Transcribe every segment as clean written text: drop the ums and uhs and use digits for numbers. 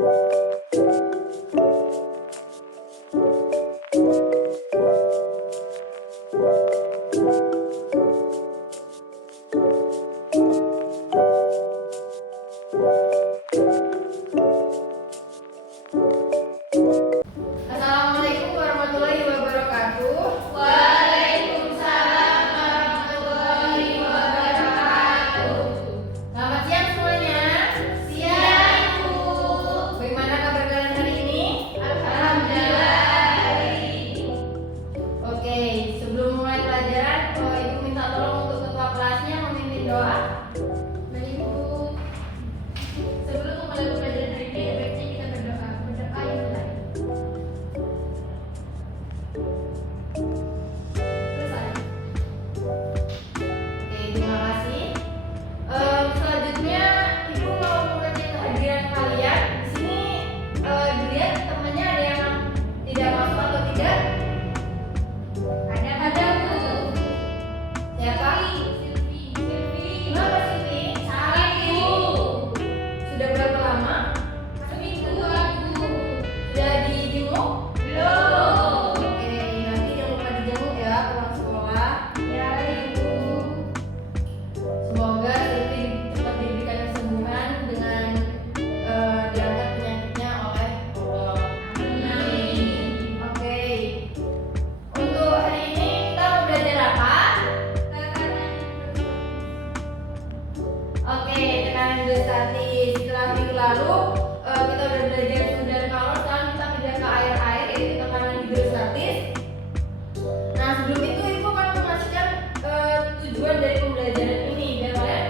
Assalamualaikum warahmatullahi wabarakatuh. Waalaikumsalam warahmatullahi wabarakatuh. Selamat siang semuanya. Siang, Bu. Bagaimana kabar kalian hari ini? Alhamdulillah. Oke, sebelum mulai pelajaran, Ibu minta tolong untuk ketua kelasnya memimpin doa. Baik, Bu. Sebelum memulai pelajaran hari ini, baiknya kita berdoa. Berdoa yang baik. Selesai. Oke, terima kasih. Selanjutnya Ibu mau mengecek kehadiran kalian. Di sini dilihat temannya ada yang tidak masuk atau tidak? Ada, Bu. Siapa? Silvi. Kenapa Siti? Salah, Bu. Sudah berapa lama? Seminggu, Bu. Sudah dijenguk? Belum. Oke, nanti jangan lupa dijenguk ya pulang sekolah. Ya, Ibu. Semoga Siti cepat diberikan kesembuhan dengan diangkat penyakitnya oleh Allah. Amin. Oke. Untuk hari ini kita mau belajar apa? Oke, tekanan hidrostatis. Setelah minggu lalu kita udah belajar suhu dan kalor. Sekarang kita pindah ke air yaitu tekanan hidrostatis. Nah, sebelum itu Ibu akan memastikan tujuan dari pembelajaran ini biar kalian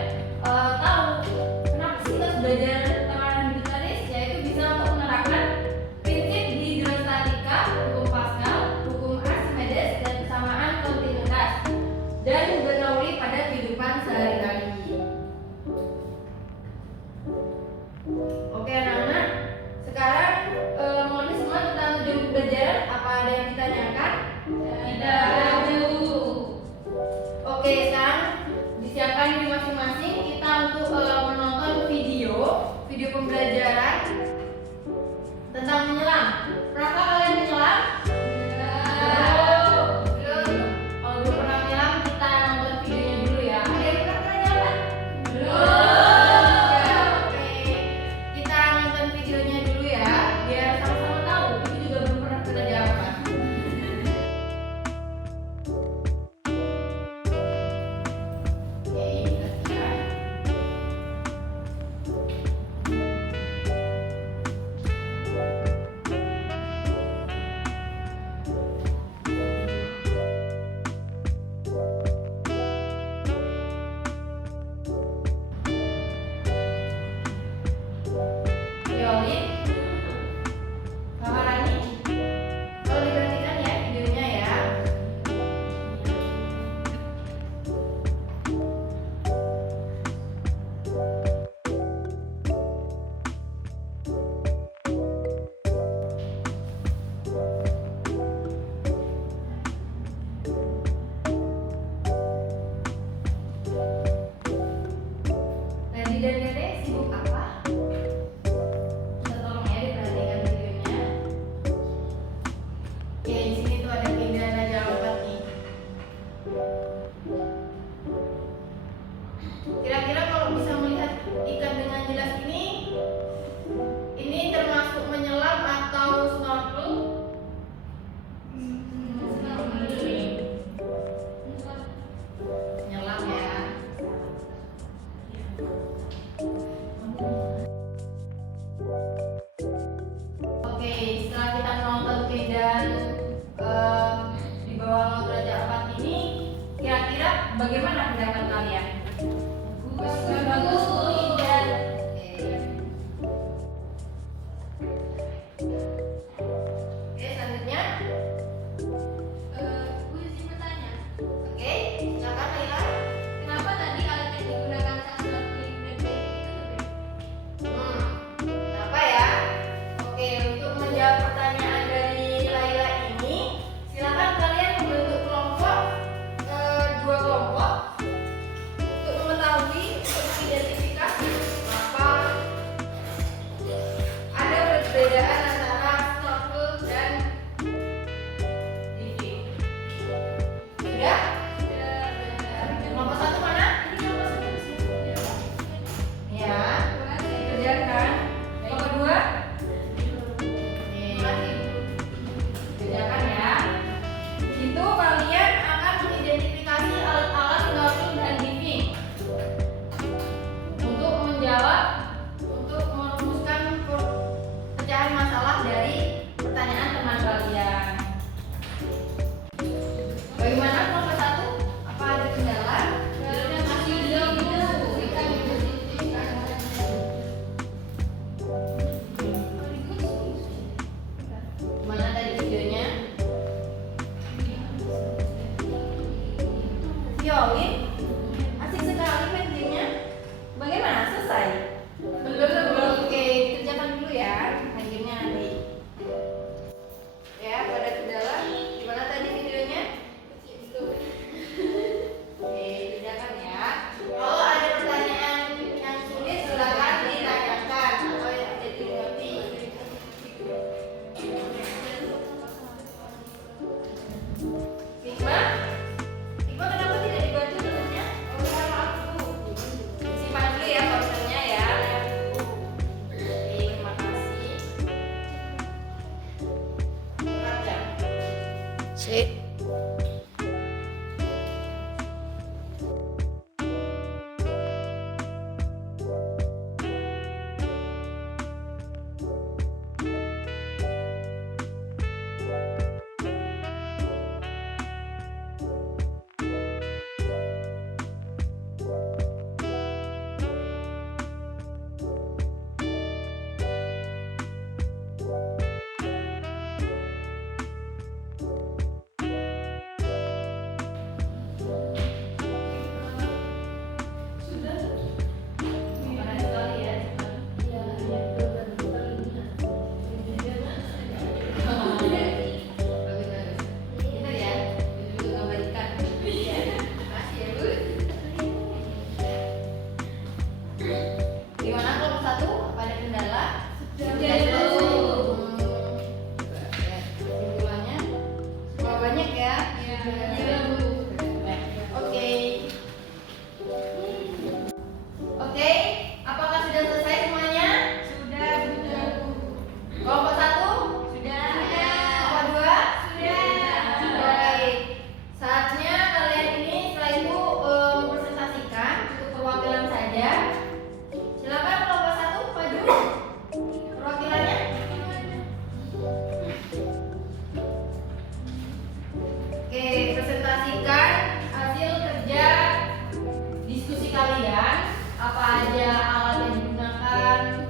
tahu kenapa sih kita harus belajar tekanan hidrostatis, yaitu bisa untuk menerapkan prinsip hidrostatika, hukum Pascal, hukum Archimedes, dan kesamaan kontinuitas dan Bernoulli pada kehidupan sehari-hari. Oke anak-anak, sekarang mohon semua tentang tujuan pembelajaran. Apa ada yang ditanyakan? Tidak, Bu. Oke, sekarang disiapkan di masing-masing kita untuk menonton video pembelajaran tentang menyelam. Pernahkah kalian menyelam? Belum. Kalau belum pernah menyelam, kita nonton videonya dulu ya. Ada yang pernah menyelam? Ya, oke. Kita nonton videonya dulu ya, biar sama-sama tahu. Itu juga belum pernah kita jawab. Oke, kita siap. Violin, Maharani, tolong diperhatikan ya videonya ya. Randy dan Dede sibuk apa? Bisa tolong ya diperhatikan videonya. Oke, di sini tuh ada keindahan Raja Ampat nih. Kira-kira kalau bisa melihat ikan dengan jelas ini termasuk menyelam atau snorkel? Menyelam ya. Oke, setelah kita menonton keindahan di bawah laut Raja Ampat ini, kira-kira bagaimana pendapat kalian? Bagus, Bu. Indah. Oke, selanjutnya. Bu, izin bertanya. Oke, silakan Laila. Kenapa tadi alat yang digunakan saat sholat keliling dan baik itu berbeda? Kenapa ya? Oke, untuk menjawab pertanyaan dari Laila ini, silakan kalian membentuk kelompok, dua kelompok. perbedaan antara snorkel dan diving. Sudah? Kelompok satu mana? Ya, dikerjakan. Kelompok dua? Kerjakan ya. Itu kalian akan mengidentifikasi alat-alat snorkel dan diving untuk merumuskan pecahan masalah dari pertanyaan teman kalian. Bagaimana kelompok satu? Apa ada kendala? Mana tadi videonya? Violin? Asik sekali main gamenya. Bagaimana? Selesai? Belum. Oke, kerjakan dulu ya. Main gamenya nanti. Ya, pada kendala. Gimana tadi videonya? Oke, kerjakan ya. Kalau ada pertanyaan yang sulit, silakan ditanyakan atau yang tidak dimengerti. Hikmah? Hikmah kenapa tidak dibantu tulisnya? Simpan dulu ya posternya ya. Oke, terima kasih. Baca. Sip. Keren sekali ya. Pintar ya. Dulu gambar ikan. Makasih ya, Bu. Gimana kelompok satu? Apa ada kendala? Kesimpulannya sekolah banyak ya? Oke. Oke, apakah sudah selesai semuanya? Sudah. Kelompok satu? Sudah. Kelompok dua? Sudah. Oke. Saatnya kalian ini setelah itu mempresentasikan untuk perwakilan saja. Silakan kelompok satu maju. Perwakilannya? Oke, presentasikan hasil kerja diskusi kalian. Apa aja alat yang digunakan,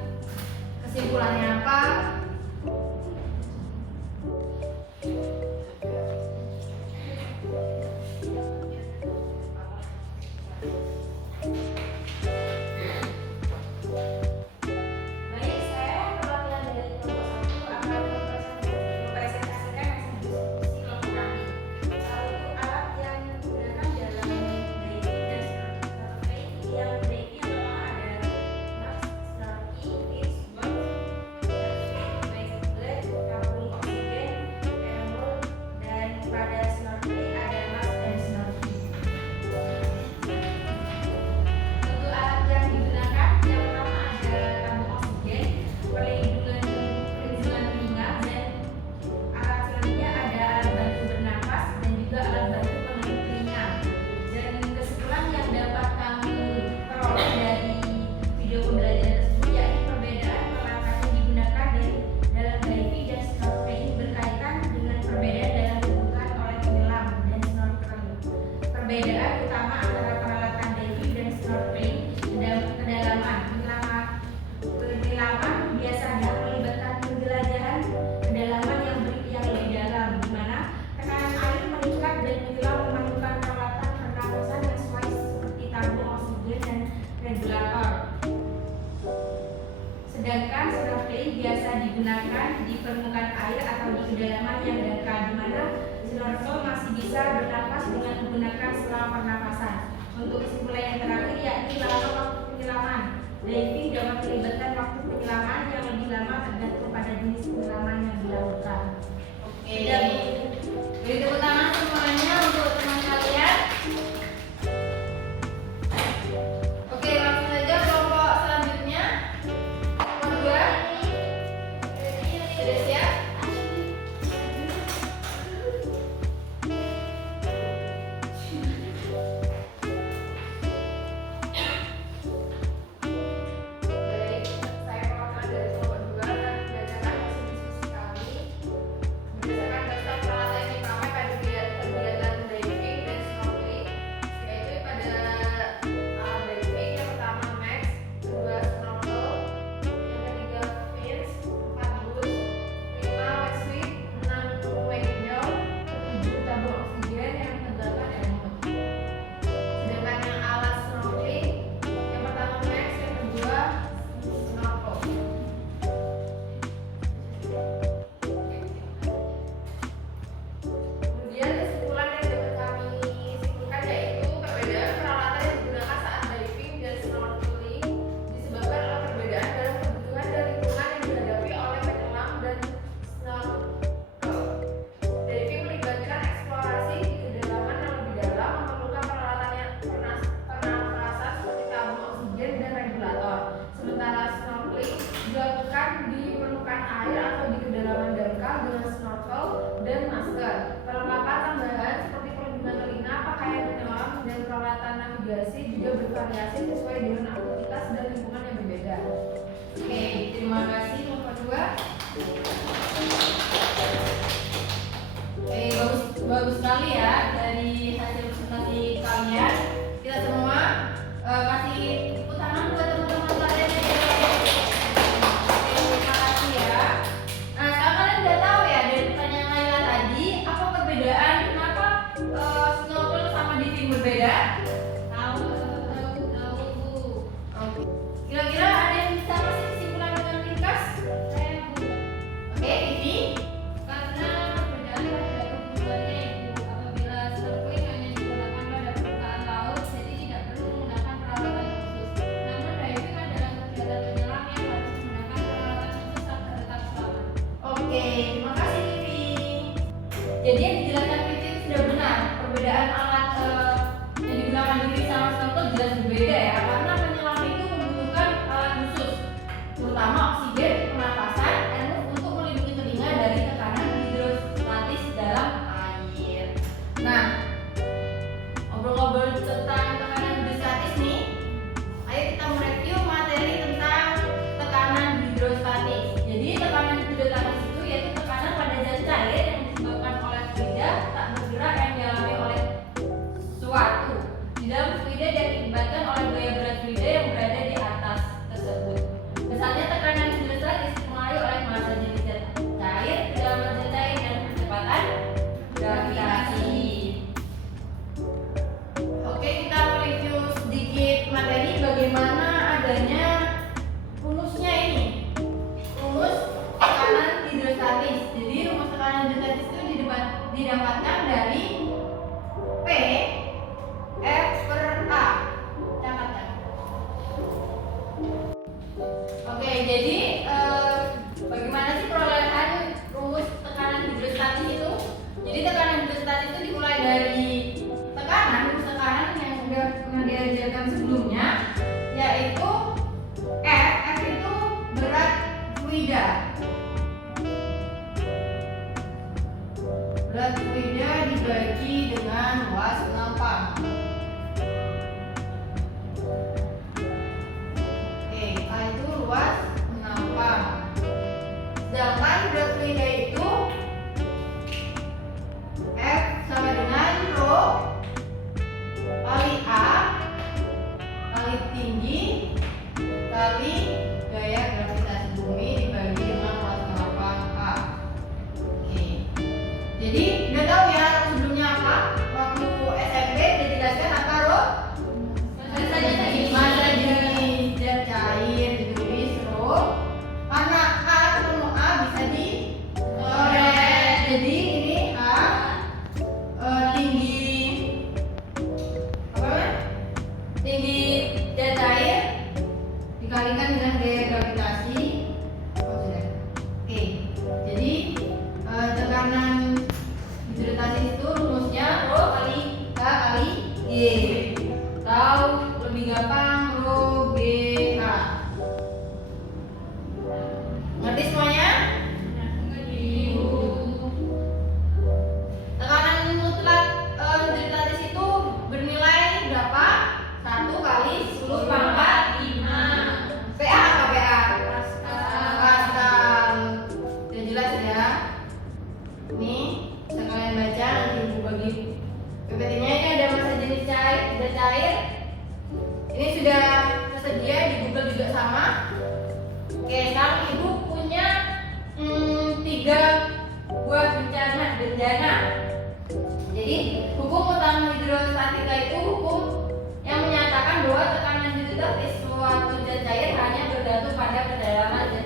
kesimpulannya apa? Baik, saya perwakilan dari kelompok 1 akan mempresentasikan hasil diskusi kelompok kami. Untuk alat yang digunakan dalam diving dan snorkeling, yang diving pertama ada mask, snorkel, fish, board, backblade, tabung oksigen, camera, dan pada snorkeling ada mask dan snorkel. Untuk alat yang digunakan, yang pertama ada tabung oksigen, perlindungan telinga, dan alat selanjutnya ada alat bantu bernafas dan juga alat bantu pengeluh telinga. Dan kesimpulan yang dapat kami peroleh dari video pembelajaran tersebut yakni perbedaan peralatan yang digunakan dalam diving dan snorkeling berkaitan dengan perbedaan dalam kebutuhan oleh penyelam dan snorkeling. Perbedaan utama antara peralatan diving dan snorkeling kedalaman. Penyelaman biasanya melibatkan penjelajahan kedalaman yang lebih dalam, di mana tekanan air meningkat dan penyelam memerlukan peralatan pernapasan yang sesuai seperti tabung oksigen dan regulator. Sedangkan snorkeling biasa digunakan di permukaan air atau di kedalaman yang dangkal, di mana snorkel masih bisa bernapas dengan menggunakan selang pernapasan. Untuk kesimpulan yang terakhir yakni lama waktu penyelaman. Diving dapat melibatkan waktu penyelaman yang lebih lama tergantung pada di permukaan air atau di kedalaman dangkal dengan snorkel dan masker. Perlengkapan tambahan seperti pelindungan telinga, pakaian penyelam, dan peralatan navigasi juga bervariasi sesuai dengan aktivitas dan lingkungan yang berbeda. Oke, terima kasih nomor 2. Oke, bagus sekali ya dari hasil presentasi kalian. Kita semua kasih tepuk tangan buat teman-teman kalian. Oke, terima kasih ya. Nah, sekarang kalian udah tahu ya dari pertanyaan Laila tadi apa perbedaan kenapa snorkel sama diving berbeda? Tahu Bu. Oke. Kira-kira ada yang bisa kasih kesimpulan dengan ringkas? Saya Bu. Oke, ini Karena perbedaannya pada kebutuhannya Ibu. Apabila snorkeling hanya digunakan pada permukaan laut, jadi tidak perlu menggunakan peralatan khusus. Namun diving adalah kegiatan penyelam yang harus menggunakan peralatan khusus agar tetap selamat. oke, terima kasih Vivi. Jadi yang dijelaskan Vivi itu sudah benar. Perbedaan alat yang digunakan Vivi sama snorkel jelas berbeda ya. Karena penyelam itu membutuhkan alat khusus, terutama oksigen, pernapasan, dan untuk melindungi telinga dari tekanan hidrostatis dalam air. Nah, ngobrol-ngobrol tentang tekanan hidrostatis nih, ayo kita mereview materi tentang tekanan hidrostatis. Jadi tekanan hidrostatis itu yaitu tekanan pada zat cair yang disebabkan oleh fluida tak bergerak yang dialami oleh suatu di dalam fluida dan diakibatkan oleh gaya berat fluida yang berada di atas tersebut. Misalnya tekanan hidrostatis dipengaruhi oleh massa jenis zat cair, kedalaman zat cair, dan kecepatan gravitasi. Oke, kita review sedikit materi bagaimana adanya rumusnya ini. Rumus tekanan hidrostatis. Jadi rumus tekanan hidrostatis itu didapatkan dari P F per A. Catat. Oke, jadi bagaimana sih perolehan rumus tekanan hidrostatis itu? Jadi tekanan hidrostatis itu dimulai dari rumus tekanan yang sudah pernah diajarkan sebelumnya, yaitu F itu berat fluida. Berat fluida dibagi dengan luas penampang. Oke, A itu luas penampang. Sedangkan berat fluida itu F sama dengan rho kali A kali tinggi kali gaya gravitasi bumi dibagi dengan luas penampang A. Oke. Jadi udah tahu ya sebelumnya apa? Waktu SMP dijelaskan apa Ro? Massa jenis zat cair ditulis Ro. Karena A ketemu A bisa dicoret. Jadi ini A tinggi apa namanya? Tinggi zat cair dikalikan dengan gaya gravitasi. Oh, sudah. Oke. Jadi tekanan hidrostatis itu rumusnya rho kali K kali G. Tahu lebih gampang rho GH. Ngerti semuanya? Tekanan mutlak hidrostatis itu bernilai berapa? 1 kali 10 pangkat 5. PA apa PA? Pascal. Sudah jelas ya? Ini bisa kalian baca nanti ibu bagi PPT-nya. Ini ada massa jenis cair, zat cair. Ini sudah tersedia di Google juga sama. Oke, sekarang ibu punya 3 buah bencana. Jadi hukum utama hidrostatika itu hukum yang menyatakan bahwa tekanan hidrostatis suatu zat cair hanya bergantung pada kedalaman